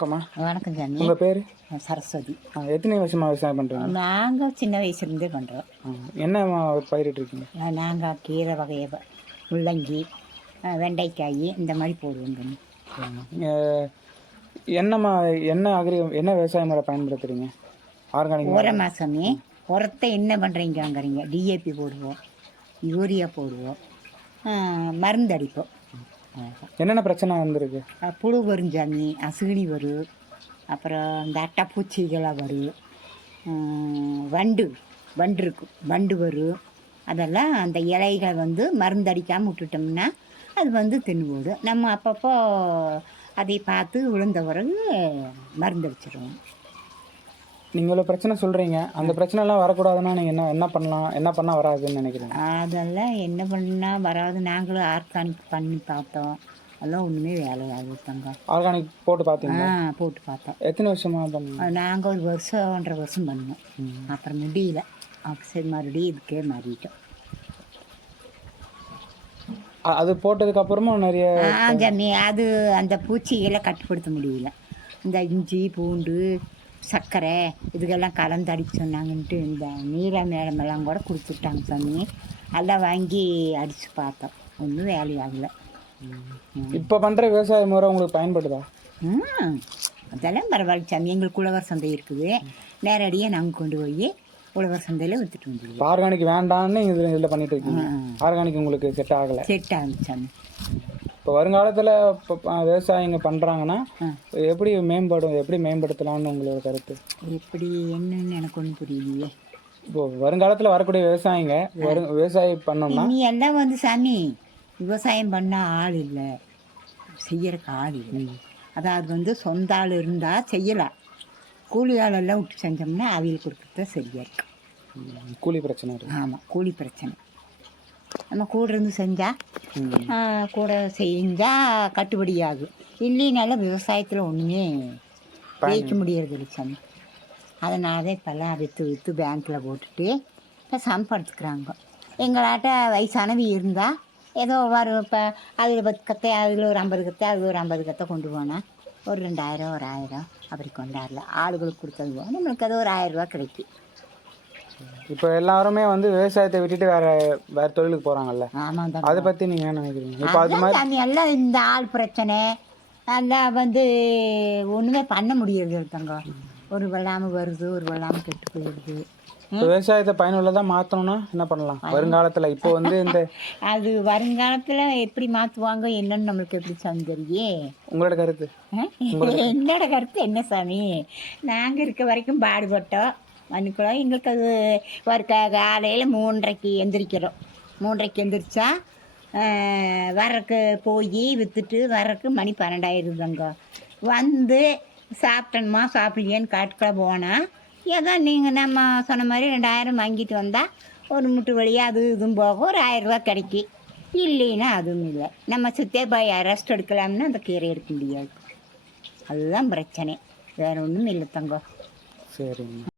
வணக்கம் சாமி. உங்கள் பேர்? சரஸ்வதி. எத்தனை வருஷமாக விவசாயம் பண்ணுறீங்க? நாங்கள் சின்ன வயசுலேருந்தே பண்ணுறோம். என்ன பயிரிட்டுருக்கீங்க? நாங்கள் கீரை வகையை முள்ளங்கி, வெண்டைக்காய் இந்த மாதிரி போடுவோம். என்ன விவசாய முறை பயன்படுத்துகிறீங்க? ஆர்கானிக் உரமா சாமி? உரத்தை என்ன பண்ணுறீங்கிறீங்க? டிஏபி போடுவோம், யூரியா போடுவோம், மருந்து அடிப்போம். என்னென்ன பிரச்சனை வந்திருக்கு? புழு வரும் சாமி, அசுகினி வரும், அப்புறம் இந்த அட்டைப்பூச்சிகளாக வரும், வண்டு இருக்கும், வண்டு வரும். அதெல்லாம் அந்த இலைகளை மருந்து அடிக்காமல் விட்டுட்டோம்னா அது தின்னு போடும். நம்ம அப்பப்போ அதை பார்த்து விழுந்த பிறகு மருந்து அடிச்சிடுவோம். நீங்கள் இவ்வளோ பிரச்சனை சொல்கிறீங்க, அந்த பிரச்சனைலாம் வரக்கூடாதுன்னா நீங்கள் என்ன பண்ணலாம்? என்ன பண்ணால் வராதுன்னு நினைக்கிறீங்க? அதெல்லாம் என்ன பண்ணால் வராது. நாங்களும் ஆர்கானிக் பண்ணி பார்த்தோம், அதெல்லாம் ஒன்றுமே வேலையாகுது தங்க. ஆர்கானிக் போட்டு பார்த்தீங்க? போட்டு பார்த்தோம். எத்தனை வருஷமாக பண்ணோம்? நாங்கள் 1.5 வருஷம் பண்ணோம். அப்புறம் முடியல, சரி மறுபடியும் இதுக்கே மாறிட்டோம். அது போட்டதுக்கப்புறமும் நிறைய ஜாமி அது அந்த பூச்சிகளை கட்டுப்படுத்த முடியல. இந்த இஞ்சி பூண்டு சர்க்கரை இதுக்கெல்லாம் கலந்து அடிக்க சொன்னாங்கன்ட்டு இந்த நீரா மேடமெல்லாம் கூட கொடுத்துட்டாங்க சாமி. எல்லாம் வாங்கி அடித்து பார்த்தோம், ஒன்றும் வேலையாகலை. இப்போ பண்ணுற விவசாய முறை உங்களுக்கு பயன்படுதா? அதெல்லாம் பரவாயில்ல சாமி. எங்களுக்கு உழவர் சந்தை இருக்குது, நேரடியாக நாங்கள் கொண்டு போய் உழவர் சந்தையில் விற்றுட்டு வந்துடுவோம். ஆர்கானிக் வேண்டான்னு இதில் பண்ணிட்டு இருக்கீங்க. ஆர்கானிக் உங்களுக்கு செட் ஆகலை? செட் ஆகுது சாமி. இப்போ வருங்காலத்தில் இப்போ விவசாயிங்க பண்ணுறாங்கன்னா எப்படி மேம்படுத்தலாம்னு உங்களோட கருத்து? எப்படி என்னன்னு எனக்கு ஒன்றும் புரியலையே. இப்போ வருங்காலத்தில் வரக்கூடிய விவசாயிங்க விவசாயம் பண்ணோம்னா நீ எல்லாம் சாமி விவசாயம் பண்ண ஆள் இல்லை, செய்யறக்கு ஆள் இல்லை. அதாவது சொந்த ஆள் இருந்தால் செய்யலாம், கூலி ஆளெல்லாம் விட்டு செஞ்சோம்னா அவியல் கொடுக்குறது சரியாக இருக்கும். கூலி பிரச்சனை இருக்கு. ஆமாம், கூலி பிரச்சனை. நம்ம கூட இருந்து செஞ்சால் கட்டுப்படி ஆகும். இல்லைனாலும் விவசாயத்தில் ஒன்றுமே ஜெயிக்க முடியறது இல்லை சாமி. அதனால தான் இப்போல்லாம் விற்று பேங்க்கில் போட்டுட்டு இப்போ சம்படுத்துக்கிறாங்க. எங்களாட்ட வயசானவி இருந்தால் ஏதோ வரும். இப்போ அதில் 10 கத்தை, அதில் ஒரு 50 கத்தை, அதில் ஒரு 50 கத்தை கொண்டு போனால் ஒரு 2000 ஒரு 1000 அப்படி கொண்டாடல. ஆளுகளுக்கு கொடுத்தது போக நம்மளுக்கு அது ஒரு 1000 ரூபா கிடைக்கும். இப்போ எல்லாருமே விவசாயத்தை விட்டுட்டு வேற தொழிலுக்கு போகிறாங்கல்ல? ஆமாம் தான். அதை பற்றி நீங்கள் என்ன நினைக்கிறீங்க? இப்போ அது மாதிரி எல்லாம் இந்த ஆள் பிரச்சனை எல்லாம் ஒன்றுமே பண்ண முடியறது தங்க. ஒரு வெள்ளாமல் வருது, ஒரு வெள்ளாமல் கெட்டு போயிடுது. விவசாயத்தை பயனுள்ளதாக மாற்றணும்னா என்ன பண்ணலாம் வருங்காலத்தில்? இப்போ இந்த அது வருங்காலத்தில் எப்படி மாற்றுவாங்க என்னன்னு நம்மளுக்கு எப்படி சந்தரியே. உங்களோட கருத்து? என்னோட கருத்து என்ன சாமி, நாங்கள் இருக்க வரைக்கும் பாடுபட்டோம் மண்ணுக்குள்ள. எங்களுக்கு அது ஒரு காலையில் 3:30க்கு எந்திரிக்கிறோம். 3:30க்கு எந்திரிச்சா வரக்கு போய் விற்றுட்டு வரக்கு மணி 12 ஆயிடுதுங்க. சாப்பிட்டணுமா சாப்பிடலையேன்னு காட்டுக்குள்ளே போனால் ஏதோ நீங்கள் நம்ம சொன்ன மாதிரி 2000 வாங்கிட்டு வந்தால் ஒரு முட்டு வழியாக அது இதுவும் போக ஒரு 1000 ரூபா கிடைக்கும். இல்லைன்னா அதுவும் இல்லை. நம்ம சுத்தே போய் ரெஸ்ட் எடுக்கலாம்னா அந்த கீரை எடுக்க முடியாது. அதுதான் பிரச்சனை, வேறு ஒன்றும் இல்லை தங்கம். சரிங்க.